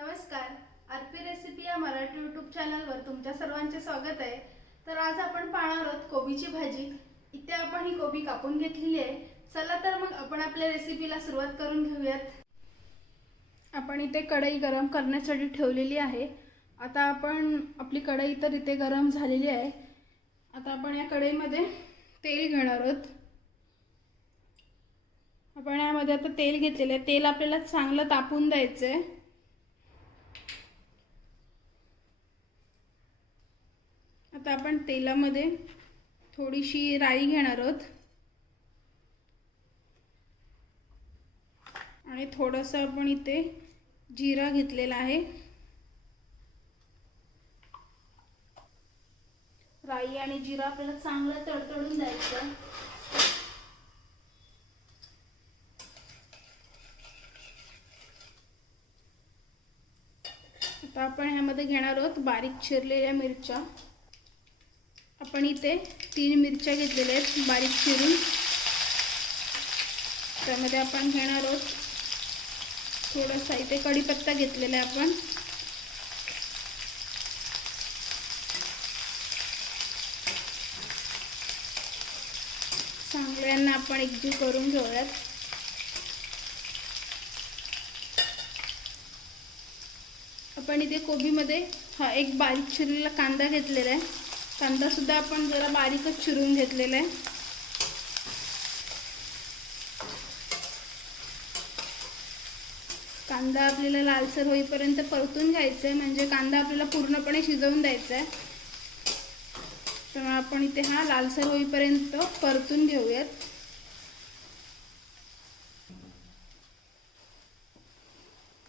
नमस्कार. RP recipe या Marathi YouTube चॅनलवर तुमच्या सर्वांचे स्वागत आहे. तर आज आपण पाहणार आहोत कोबीची भाजी. इथे आपण ही कोबी कापून घेतलेली आहे. चला तर मग आपण आपल्या रेसिपीला सुरुवात करून घेऊयात. आपण इथे कढई गरम करण्यासाठी ठेवलेली आहे. आता आपण आपली कढई तर इथे गरम झालेली आहे. आता आपण या कढईमध्ये तेल घेणार आहोत. आपण यामध्ये आता तेल घेतलेलं आहे. तेल आपल्याला चांगलं तापून द्यायचं आहे आता आपण तेलामध्ये थोडीशी राई घेणार आहोत. आणि थोडंसं आपण इथे जिरा घेतलेला आहे. राई आणि जिरा आपल्याला चांगलं तडतडून द्यायचं. आता आपण ह्यामध्ये घेणार आहोत बारीक चिरलेल्या मिरच्या. आपण इथे तीन मिरच्या घेतलेल्या आहेत बारीक चिरून. त्यामध्ये आपण घेणार आहोत थोडासा इथे कढीपत्ता घेतलेला आहे आपण. चांगल्यांना आपण एकजीव करून घेऊयात. आपण इथे कोबीमध्ये हा एक बारीक चिरलेला कांदा घेतलेला आहे. कांदासुद्धा आपण जरा बारीकच चिरून घेतलेला आहे. कांदा आपल्याला लालसर होईपर्यंत परतून घ्यायचं आहे म्हणजे कांदा आपल्याला पूर्णपणे शिजवून द्यायचा आहे त्यामुळे आपण इथे हा लालसर होईपर्यंत परतून घेऊयात.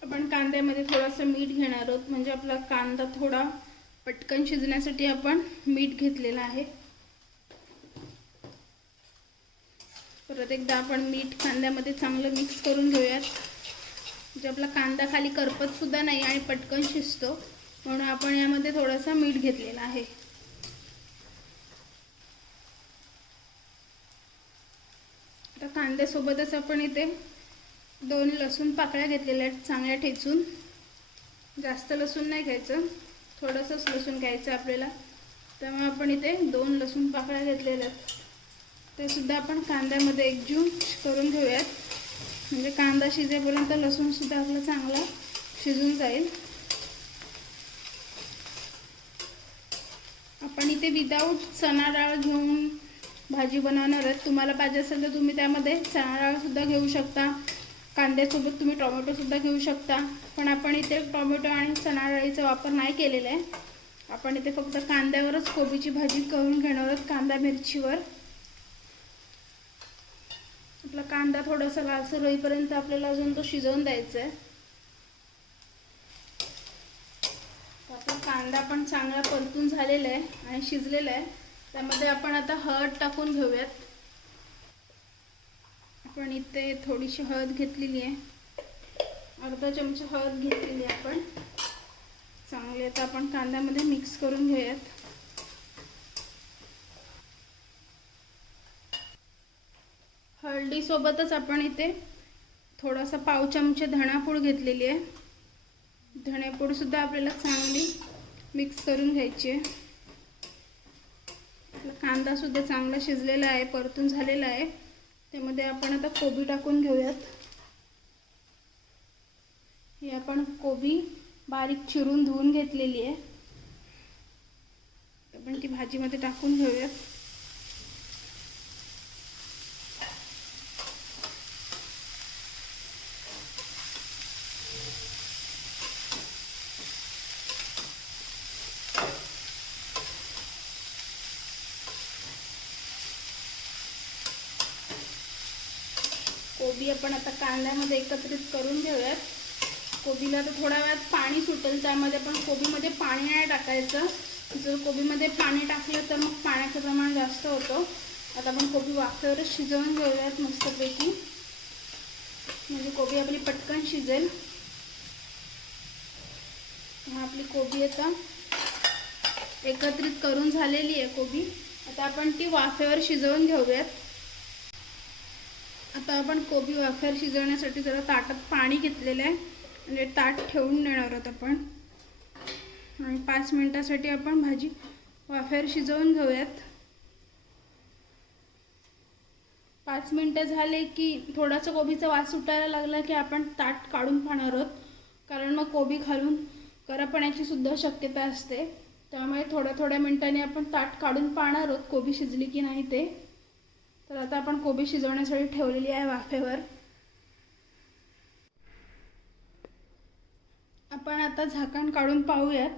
आपण कांद्यामध्ये थोडंसं मीठ घेणार आहोत म्हणजे आपला कांदा थोडा पटकन शिजण्यासाठी आपण मीठ घेतलेलं आहे. परत एकदा आपण मीठ कांद्यामध्ये चांगलं मिक्स करून घेऊयात. म्हणजे आपला कांदा खाली करपत सुद्धा नाही आणि पटकन शिजतो. म्हणून आपण यामध्ये थोडासा मीठ घेतलेला आहे. आता कांद्यासोबतच आपण इथे दोन लसूण पाकळ्या घेतलेल्या आहेत चांगल्या ठेचून. जास्त लसूण नाही घ्यायचं. थोडंसंच लसूण घ्यायचं आपल्याला. त्यामुळे आपण इथे दोन लसूण पाकळ्या घेतलेल्या आहेत. ते सुद्धा आपण कांद्यामध्ये एकजीव करून घेऊयात. म्हणजे कांदा शिजेपर्यंत लसूणसुद्धा आपला चांगला शिजून जाईल. आपण इथे विदाऊट चणा डाळ घेऊन भाजी बनवणार आहेत. तुम्हाला पाहिजे असेल तर तुम्ही त्यामध्ये चणा डाळसुद्धा घेऊ शकता. कांद्यासोबत तुम्ही टोमॅटोसुद्धा घेऊ शकता. पण आपण इथे टोमॅटो आणि चणा डाळीचा वापर नाही केलेला आहे. आपण इथे फक्त कांद्यावरच कोबीची भाजी करून घेणार आहोत कांदा मिरचीवर. आपला कांदा थोडासा लालसर होईपर्यंत आपल्याला अजून तो शिजवून द्यायचा आहे. आपला कांदा पण चांगला परतून झालेला आहे आणि शिजलेला आहे. त्यामध्ये आपण आता हळद टाकून घेऊयात. आपण इथे थोडीशी हळद घेतलेली आहे. अर्धा चमचा हळद घेतलेली आहे आपण. चांगली आता आपण कांद्यामध्ये मिक्स करून घेऊयात. हळदीसोबतच आपण इथे थोडासा पाव चमचे धणापूड घेतलेली आहे. धणेपूडसुद्धा आपल्याला चांगली मिक्स करून घ्यायची आहे. कांदा कांदासुद्धा चांगला शिजलेला आहे परतून झालेला आहे. त्यामध्ये आपण आता कोबी टाकून घेऊयात. ही आपण कोबी बारीक चिरून धुवून घेतलेली आहे. आपण ती भाजीमध्ये टाकून घेऊयात. कोबी आपण आता कांद्यामध्ये एकत्रित करून घेऊयात. कोबीला तर थोड्या वेळात पाणी सुटेल त्यामध्ये पण कोबीमध्ये पाणी नाही टाकायचं. जर कोबीमध्ये पाणी टाकलं तर मग पाण्याचं प्रमाण जास्त होतं. आता आपण कोबी वाफेवरच शिजवून घेऊयात मस्तपैकी. म्हणजे कोबी आपली पटकन शिजेल. हा आपली कोबी आता एकत्रित करून झालेली आहे कोबी. आता आपण ती वाफेवर शिजवून घेऊयात. आता आपण कोबी वाफेवर शिजवण्यासाठी जरा ताटात पाणी घेतलेलं आहे. म्हणजे ताट ठेवून देणार आहोत आपण. आणि पाच मिनटासाठी आपण भाजी वाफेवर शिजवून घेऊयात. पाच मिनटं झाले की थोडासा कोबीचा वास सुटायला लागला की आपण ताट काढून पाहणार आहोत. कारण मग कोबी घालून करपण्याची सुद्धा शक्यता असते. त्यामुळे थोड्या थोड्या मिनटांनी आपण ताट काढून पाहणार आहोत कोबी शिजली की नाही ते. तर आता आपण कोबी शिजवण्यासाठी ठेवलेली आहे वाफेवर. आपण आता झाकण काढून पाहूयात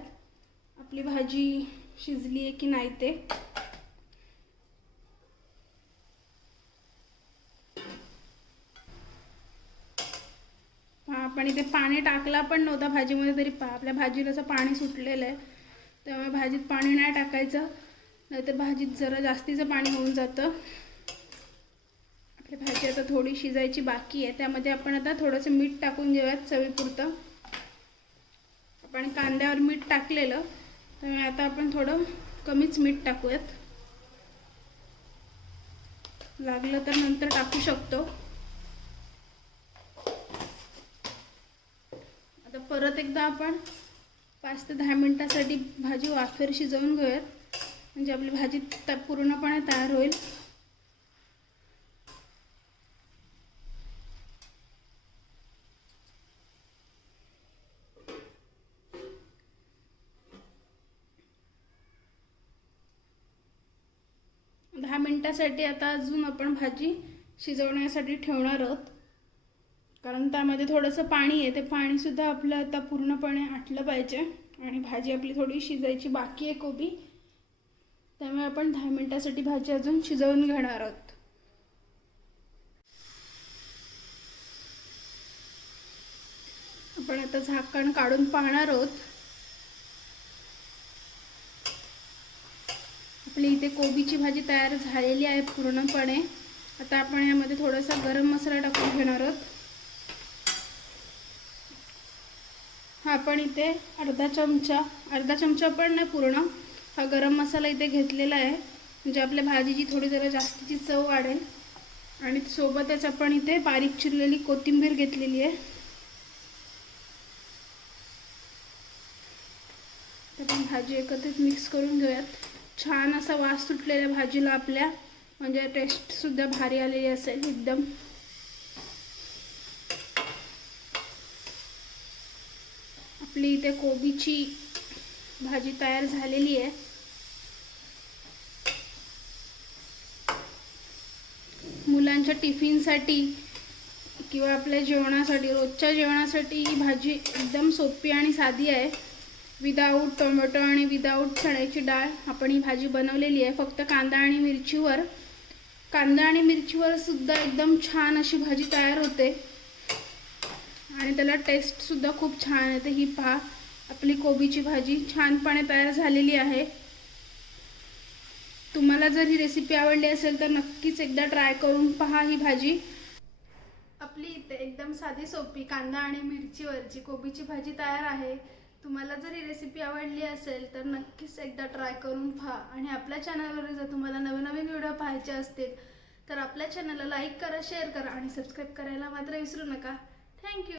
आपली भाजी शिजली आहे की नाही ते. आपण इथे पाणी टाकला पण नव्हता भाजीमध्ये तरी पा आपल्या भाजीला असं पाणी सुटलेलं आहे. त्यामुळे भाजीत पाणी नाही टाकायचं नाहीतर भाजीत जरा जास्तीचं पाणी होऊन जातं. हे भाजी आता थोडी शिजायची बाकी आहे. त्यामध्ये आपण आता थोडंसं मीठ टाकून घेऊयात चवीपुरतं. आपण कांद्यावर मीठ टाकलेलं. त्यामुळे आता आपण थोडं कमीच मीठ टाकूयात. लागलं तर नंतर टाकू शकतो. आता परत एकदा आपण पाच ते दहा मिनिटासाठी भाजी वाफेर शिजवून घेऊयात. म्हणजे आपली भाजी पूर्णपणे तयार होईल दहा मिनिटासाठी आता अजून आपण भाजी शिजवण्यासाठी ठेवणार आहोत. कारण त्यामध्ये थोडंसं पाणी आहे ते पाणीसुद्धा आपलं आता पूर्णपणे आटलं पाहिजे आणि भाजी आपली थोडी शिजायची बाकी आहे कोबी. त्यामुळे आपण दहा मिनिटासाठी भाजी अजून शिजवून घेणार आहोत. आपण आता झाकण काढून पाहणार आहोत. आपली इथे कोबीची भाजी तयार झालेली आहे पूर्णपणे. आता आपण यामध्ये थोडासा गरम मसाला टाकून घेणार आहोत. हा आपण इथे अर्धा चमचा अर्धा चमचा पण नाही पूर्ण. हा गरम मसाला इथे घेतलेला आहे. म्हणजे आपल्या भाजीची थोडी जरा जास्तीची चव वाढेल. आणि सोबतच आपण इथे बारीक चिरलेली कोथिंबीर घेतलेली आहे. आपण भाजी एकत्रित मिक्स करून घेऊयात. छान असा वास सुटलेल्या भाजीला आपल्या. म्हणजे टेस्टसुद्धा भारी आलेली असेल एकदम. आपली इथे कोबीची भाजी तयार झालेली आहे. मुलांच्या टिफिनसाठी किंवा आपल्या जेवणासाठी रोजच्या जेवणासाठी ही भाजी एकदम सोपी आणि साधी आहे. विदाऊट टोमॅटो आणि विदाऊट चण्याची डाळ आपण ही भाजी बनवलेली आहे. फक्त कांदा आणि मिरचीवर कांदा आणि मिरचीवर सुद्धा एकदम छान अशी भाजी तयार होते. आणि त्याला टेस्टसुद्धा खूप छान येते. ही पहा आपली कोबीची भाजी छानपणे तयार झालेली आहे. तुम्हाला जर ही रेसिपी आवडली असेल तर नक्कीच एकदा ट्राय करून पहा ही भाजी. आपली इथे एकदम साधी सोपी कांदा आणि मिरचीवरची कोबीची भाजी तयार आहे तुम्हाला जर ही रेसिपी आवडली असेल तर नक्कीच एकदा ट्राय करून पहा. आणि आपल्या चॅनलवर जर तुम्हाला नवीन नवीन व्हिडिओ पाहायचे असतील तर आपल्या चॅनलला लाईक करा शेअर करा आणि सबस्क्राईब करायला मात्र विसरू नका. थँक्यू